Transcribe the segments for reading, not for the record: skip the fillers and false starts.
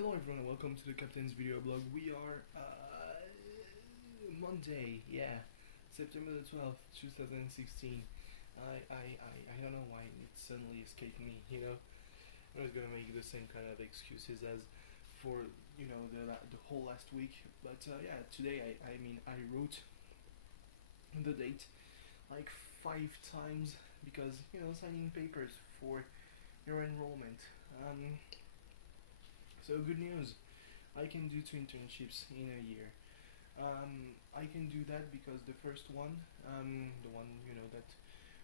Hello everyone, welcome to the Captain's video blog. We are Monday, September the 12th, 2016. I don't know why it suddenly escaped me, I was gonna make the same kind of excuses as for, the whole last week. But today I wrote the date like 5 times because, signing papers for your enrollment. So good news, I can do 2 internships in a year. I can do that because the first one, the one that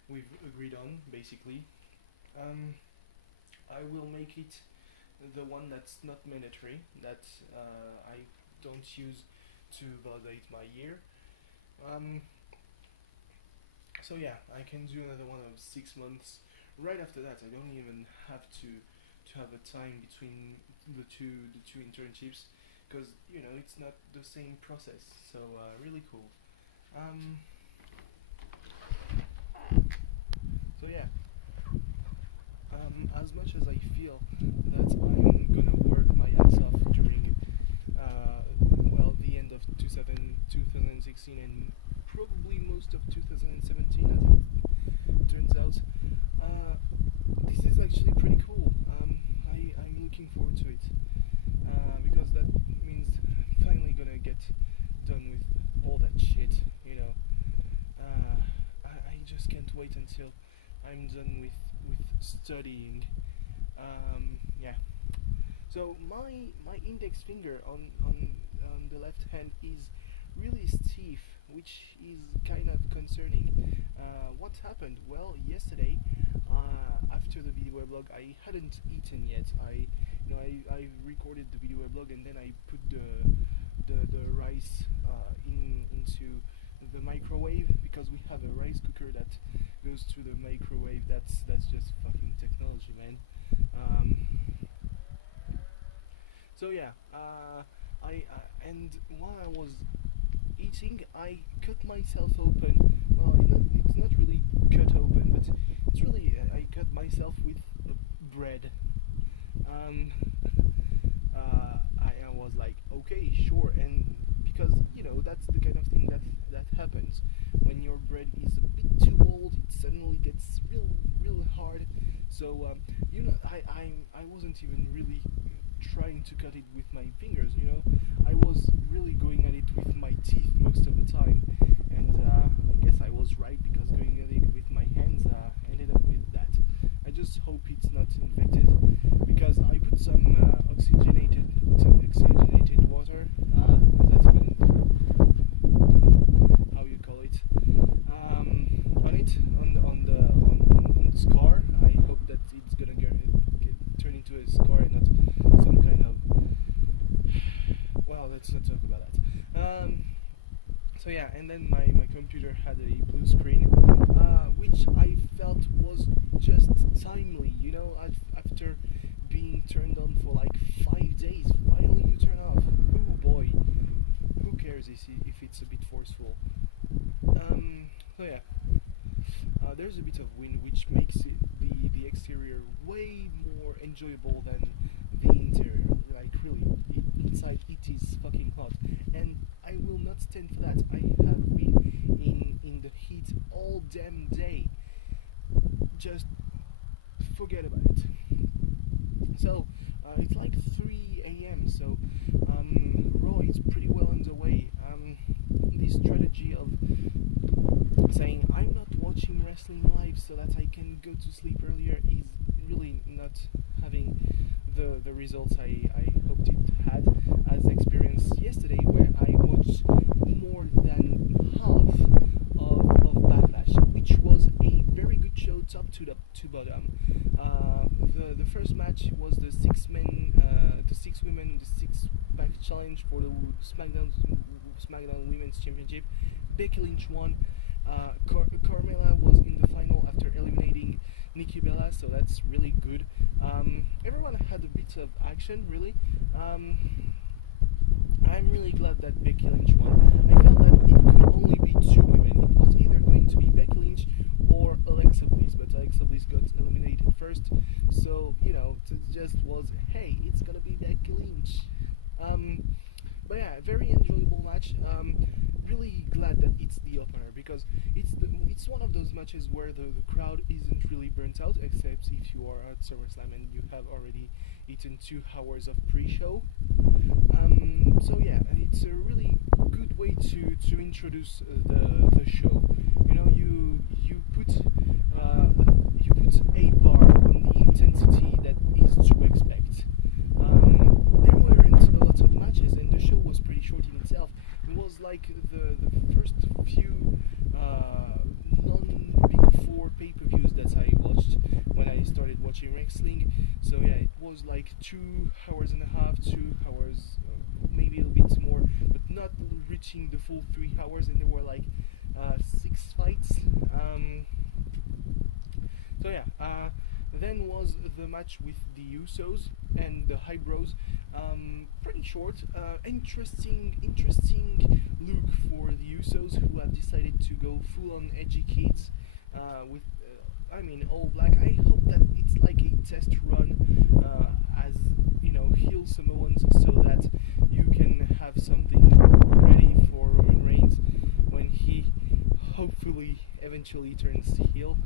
we've agreed on, basically, I will make it the one that's not mandatory, that I don't use to validate my year. So yeah, I can do another one of 6 months. Right after that, I don't even have to have a time between the two internships, because it's not the same process. So really cool. So yeah, as much as I feel that I'm gonna work my ass off during the end of 2016 and probably most of 2017, as it turns out, this is actually pretty cool. I'm looking forward to it, because that means finally gonna get done with all that shit, I just can't wait until I'm done with studying. So my index finger on the left hand is really stiff, which is kind of concerning. What happened? Well, yesterday, after the videoweblog, I hadn't eaten yet. I recorded the videoweblog and then I put the rice into the microwave, because we have a rice cooker that goes to the microwave. That's just fucking technology, man. So yeah, and while I was eating, I cut myself open. Well, it's not really cut open, but it's really I cut myself with bread. I was like, okay, sure, and because that's the kind of thing that happens when your bread is a bit too old. It suddenly gets real hard. So I wasn't even really trying to cut it with my fingers. I was really going at it with my teeth most of the time, and I guess I was right, because going at it with my hands ended up with that. I just hope it's not infected, because I put some oxygenated water, that's even how you call it, on the scar. I hope that it's gonna get turn into a scar and not some kind of, well, let's not talk about that. So yeah, and then my computer had a blue screen, which I felt was just timely, after being turned on for like 5 days, finally you turn off. Oh boy, who cares if it's a bit forceful. So yeah, there's a bit of wind, which makes the exterior way more enjoyable than the interior. Like really, inside it is fucking hot, and I will not stand for that. I have been in the heat all damn day. Just forget about it. So it's like 3 a.m. So Raw is pretty well underway. This strategy of saying I'm not watching wrestling live so that I can go to sleep earlier is really not having the results I hoped it had, as experienced yesterday, where I watched more than half of Backlash, which was a very good show, top to bottom. The first match was the 6 men, the 6 women, the 6-pack challenge for the SmackDown Women's Championship. Becky Lynch won. Carmella was in the final after eliminating Nikki Bella, so that's really good. Everyone had a bit of action, really. I'm really glad that Becky Lynch won. I felt that it could only be 2 women. It was either going going to be Becky Lynch or Alexa Bliss, but Alexa Bliss got eliminated first, so you know, it just was, hey, it's gonna be Becky Lynch. But yeah, very enjoyable match. Really glad that it's the opener, because it's one of those matches where the crowd isn't really burnt out, except if you are at SummerSlam and you have already eaten 2 hours of pre-show. So yeah, it's a really good way to introduce the show. You know, you put a bar on the intensity that is to expect. There weren't a lot of matches, and the show was pretty short in itself. It was like the first few non-Big 4 pay-per-views that I watched when I started watching wrestling. So yeah, it was like 2 hours and a half, 2 hours, maybe a bit more, but not reaching the full 3 hours, and there were like 6 fights. So yeah, then was the match with the Usos and the High Bros. Pretty short, interesting look for the Usos, who have decided to go full-on edgy kids with, I mean, all black. I hope that it's like a test run, as you know, heel Samoans, so that you can have something ready for Roman Reigns when he hopefully eventually turns heel.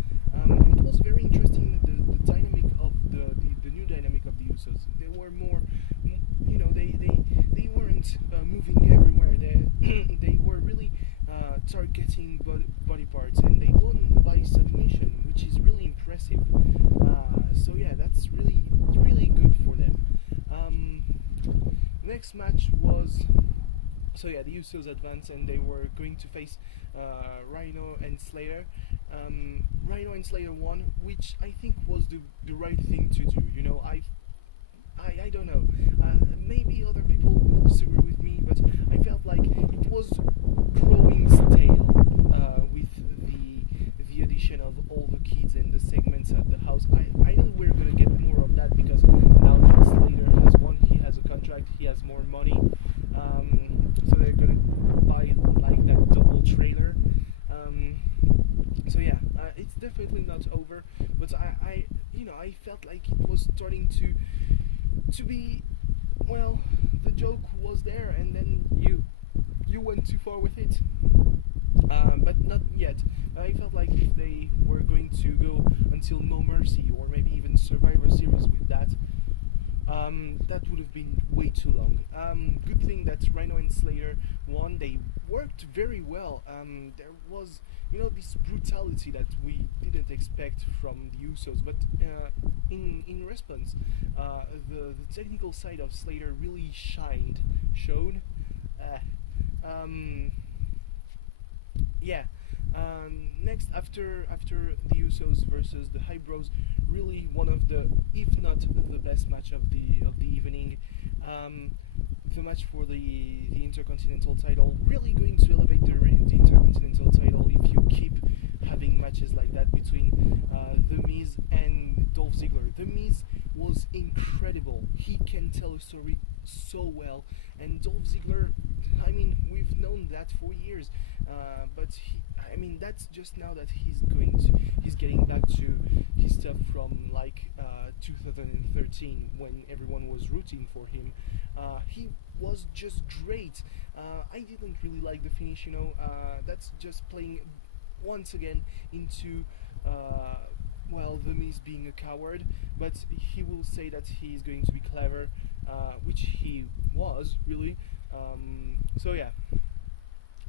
It was very interesting, the dynamic of the new dynamic of the Usos. They were more, you know, they weren't moving everywhere. They were really targeting body parts, and they won by submission, which is really impressive. So yeah, that's really good for them. Next match was, so yeah, the Usos advanced, and they were going to face Rhino and Slayer. Rhino and Slayer won, which I think was the right thing to do. You know, I don't know. Maybe other people will disagree with me, but I felt like it was growing stale with the addition of all the kids and the segments at the house. I know we're gonna get more of that, because now that Slater has won, he has a contract, he has more money. So they're gonna buy like that double trailer. So yeah, it's definitely not over, but I felt like it was starting to be, well, the joke was there, and then you went too far with it. But not yet. I felt like if they were going to go until No Mercy, or maybe even Survivor Series with that, that would have been way too long. Good thing that Rhino and Slater won. They worked very well. There was, you know, this brutality that we didn't expect from the Usos, but in response, the technical side of Slater really shone. Yeah. Next, after the Usos versus the High Bros, really one of the, if not the best match of the evening. The match for the Intercontinental title, really going to elevate the Intercontinental title if you keep having matches like that between The Miz and Dolph Ziggler. The Miz was incredible. He can tell a story so well, and Dolph Ziggler, I mean, we've known that for years, but that's just now that he's getting back to his stuff from like 2013, when everyone was rooting for him. He was just great. I didn't really like the finish, you know. That's just playing once again into The Miz being a coward, but he will say that he's going to be clever, which he was really. So yeah,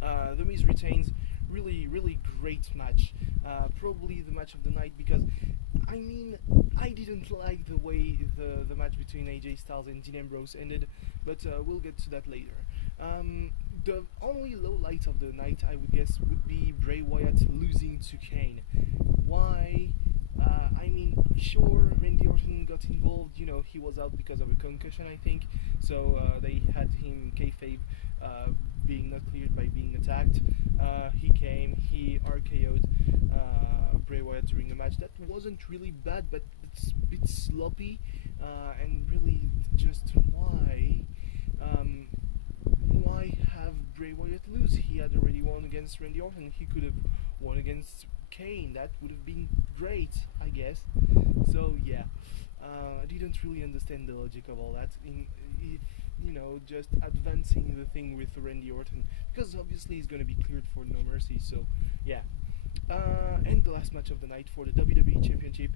The Miz retains. Really great match. Probably the match of the night, because I mean, I didn't like the way the match between AJ Styles and Dean Ambrose ended, but we'll get to that later. The only low light of the night, I would guess, would be Bray Wyatt losing to Kane. Why? Sure, Randy Orton got involved. You know, he was out because of a concussion, I think. So they had him kayfabe being not cleared by being attacked. He came, he RKO'd Bray Wyatt during the match. That wasn't really bad, but it's a bit sloppy, and really just why have Bray Wyatt lose? He had already won won against Randy Orton. He could have won against Kane. That would have been great, I guess. So yeah, I didn't really understand the logic of all that. Just advancing the thing with Randy Orton, because obviously he's going to be cleared for No Mercy. So yeah. And the last match of the night for the WWE Championship,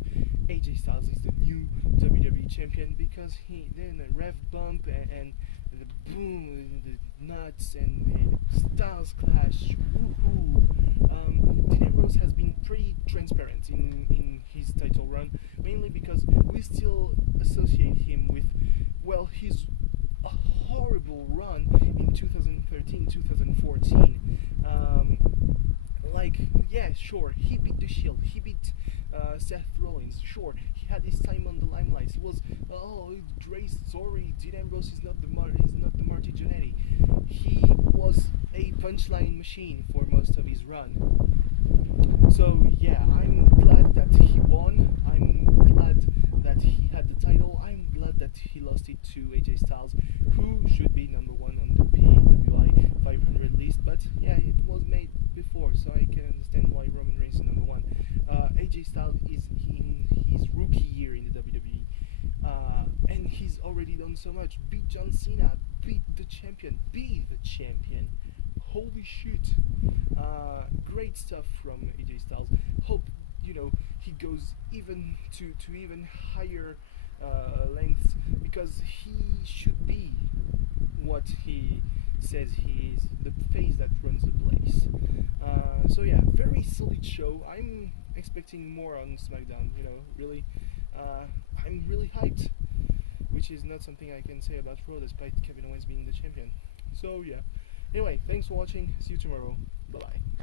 AJ Styles is the new WWE Champion, because he then a rev bump and the boom, the nuts, and the Styles clash. Woohoo! Dean Ambrose has been pretty transparent in his title run, mainly because we still associate him with, well, his horrible run in 2013, 2014. Yeah, sure, he beat The Shield, he beat Seth Rollins, sure, he had his time on the limelight. It was, sorry, Dean Ambrose is not the Marty Jannetty. He was a punchline machine for most of his run. So yeah, I'm glad that he won. I'm glad that he had the title. I'm glad that he lost it to AJ Styles, who should be number one on the PWI 500 list. But yeah, it was made before, so I can understand why Roman Reigns is number one. AJ Styles is in his rookie year in the WWE, and he's already done so much. Beat John Cena, beat the champion, be the champion. Holy shit! Great stuff from AJ Styles. Hope he goes even to even higher lengths, because he should be what he says he is, the face that runs the place. So yeah, very solid show. I'm expecting more on SmackDown. Really, I'm really hyped, which is not something I can say about Raw, despite Kevin Owens being the champion. So yeah. Anyway, thanks for watching. See you tomorrow. Bye bye.